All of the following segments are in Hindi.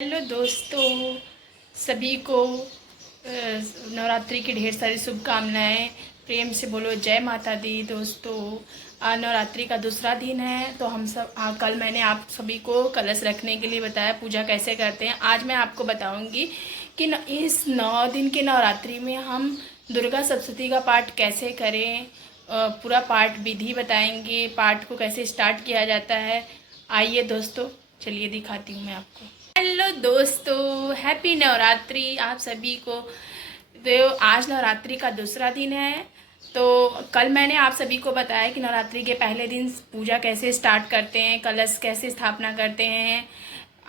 हेलो दोस्तों, सभी को नवरात्रि की ढेर सारी शुभकामनाएं। प्रेम से बोलो जय माता दी। दोस्तों, आज नवरात्रि का दूसरा दिन है, तो हम सब कल मैंने आप सभी को कलश रखने के लिए बताया पूजा कैसे करते हैं। आज मैं आपको बताऊंगी कि इस 9 दिन के नवरात्रि में हम दुर्गा सप्तशती का पाठ कैसे करें। पूरा पाठ विधि बताएंगे, पाठ को कैसे स्टार्ट किया जाता है। आइए दोस्तों, चलिए दिखाती हूँ मैं आपको। हेलो दोस्तों, हैप्पी नवरात्रि आप सभी को। तो आज नवरात्रि का दूसरा दिन है। तो कल मैंने आप सभी को बताया कि नवरात्रि के पहले दिन पूजा कैसे स्टार्ट करते हैं, कलश कैसे स्थापना करते हैं।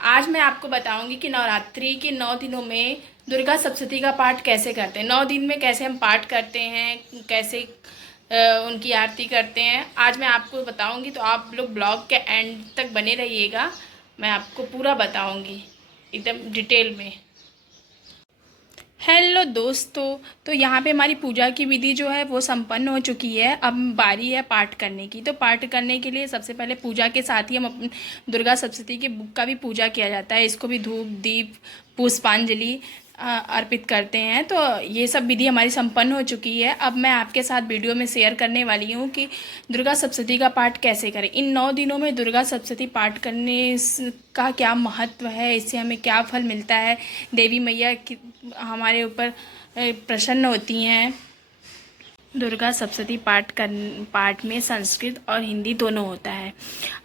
आज मैं आपको बताऊंगी कि नवरात्रि के 9 दिनों में दुर्गा सप्तशती का पाठ कैसे करते हैं। 9 दिन में कैसे हम पाठ करते हैं, कैसे उनकी आरती करते हैं, आज मैं आपको बताऊंगी। तो आप लोग ब्लॉग के एंड तक बने रहिएगा, मैं आपको पूरा बताऊंगी एकदम डिटेल में। हेलो दोस्तों, तो यहाँ पे हमारी पूजा की विधि जो है वो संपन्न हो चुकी है। अब बारी है पाठ करने की। तो पाठ करने के लिए सबसे पहले पूजा के साथ ही हम अपनी दुर्गा सप्तशती के बुक का भी पूजा किया जाता है। इसको भी धूप दीप पुष्पांजलि अर्पित करते हैं। तो ये सब विधि हमारी संपन्न हो चुकी है। अब मैं आपके साथ वीडियो में शेयर करने वाली हूँ कि दुर्गा सप्तशती का पाठ कैसे करें। इन 9 दिनों में दुर्गा सप्तशती पाठ करने का क्या महत्व है, इससे हमें क्या फल मिलता है, देवी मैया हमारे ऊपर प्रसन्न होती हैं। दुर्गा सप्तशती पाठ में संस्कृत और हिंदी दोनों होता है।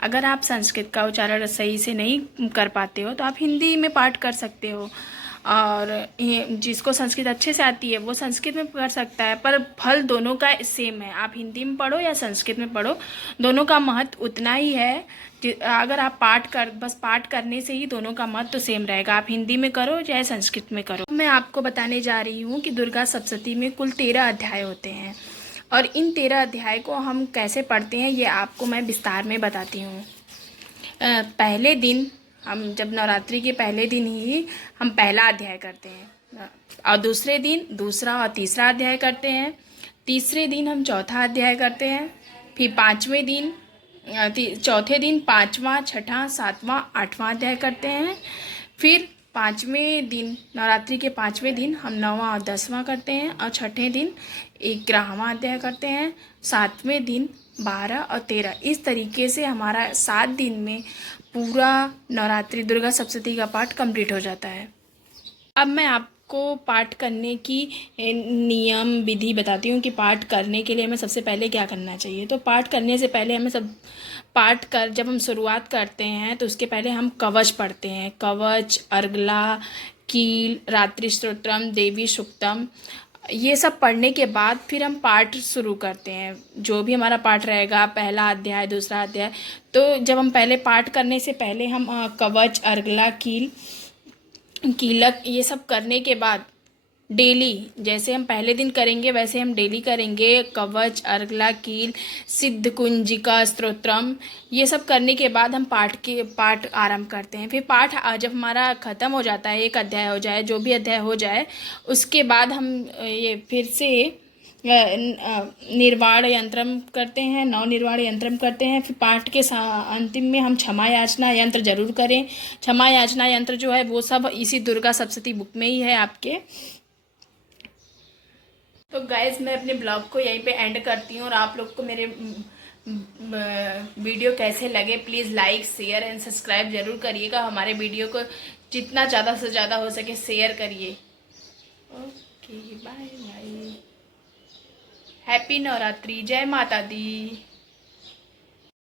अगर आप संस्कृत का उच्चारण सही से नहीं कर पाते हो तो आप हिंदी में पाठ कर सकते हो, और जिसको संस्कृत अच्छे से आती है वो संस्कृत में कर सकता है। पर फल दोनों का सेम है, आप हिंदी में पढ़ो या संस्कृत में पढ़ो, दोनों का महत्व उतना ही है। अगर आप बस पाठ करने से ही दोनों का महत्व तो सेम रहेगा, आप हिंदी में करो चाहे संस्कृत में करो। मैं आपको बताने जा रही हूँ कि दुर्गा सप्तशती में कुल 13 अध्याय होते हैं, और इन 13 अध्याय को हम कैसे पढ़ते हैं ये आपको मैं विस्तार में बताती हूँ। पहले दिन हम जब नवरात्रि के पहले दिन ही हम पहला अध्याय करते हैं, और दूसरे दिन दूसरा और तीसरा अध्याय करते हैं। तीसरे दिन हम चौथा अध्याय करते हैं। फिर चौथे दिन पाँचवा छठा सातवां आठवां अध्याय करते हैं। फिर पाँचवें दिन नवरात्रि के 5वें दिन हम 9वां और 10वां करते हैं, और छठे दिन 11वां अध्याय करते हैं। 7वें दिन 12 और 13, इस तरीके से हमारा 7 दिन में पूरा नवरात्रि दुर्गा सप्तशती का पाठ कंप्लीट हो जाता है। अब मैं आपको पाठ करने की नियम विधि बताती हूँ कि पाठ करने के लिए हमें सबसे पहले क्या करना चाहिए। तो पाठ करने से पहले हमें जब हम शुरुआत करते हैं तो उसके पहले हम कवच पढ़ते हैं। कवच, अर्गला, कील, रात्रि स्तोत्रम, देवी सूक्तम, ये सब पढ़ने के बाद फिर हम पाठ शुरू करते हैं। जो भी हमारा पाठ रहेगा, पहला अध्याय दूसरा अध्याय, तो जब हम पहले पाठ करने से पहले हम कवच, अर्गला, कीलक ये सब करने के बाद डेली जैसे हम पहले दिन करेंगे वैसे हम डेली करेंगे। कवच, अर्गला, कील, सिद्ध कुंजिका स्तोत्रम, ये सब करने के बाद हम पाठ आरंभ करते हैं। फिर पाठ जब हमारा ख़त्म हो जाता है, एक अध्याय हो जाए, जो भी अध्याय हो जाए, उसके बाद हम ये फिर से निर्वाण यंत्रम करते हैं, नव निर्वाण यंत्रम करते हैं। फिर पाठ के अंतिम में हम क्षमा याचना यंत्र जरूर करें। क्षमा याचना यंत्र जो है वो सब इसी दुर्गा सप्तशती बुक में ही है आपके। तो गाइज, मैं अपने ब्लॉग को यहीं पे एंड करती हूँ, और आप लोग को मेरे वीडियो कैसे लगे please like share and subscribe ज़रूर करिएगा। हमारे वीडियो को जितना ज़्यादा से ज़्यादा हो सके शेयर करिए। Okay, bye bye, happy Navratri, जय माता दी।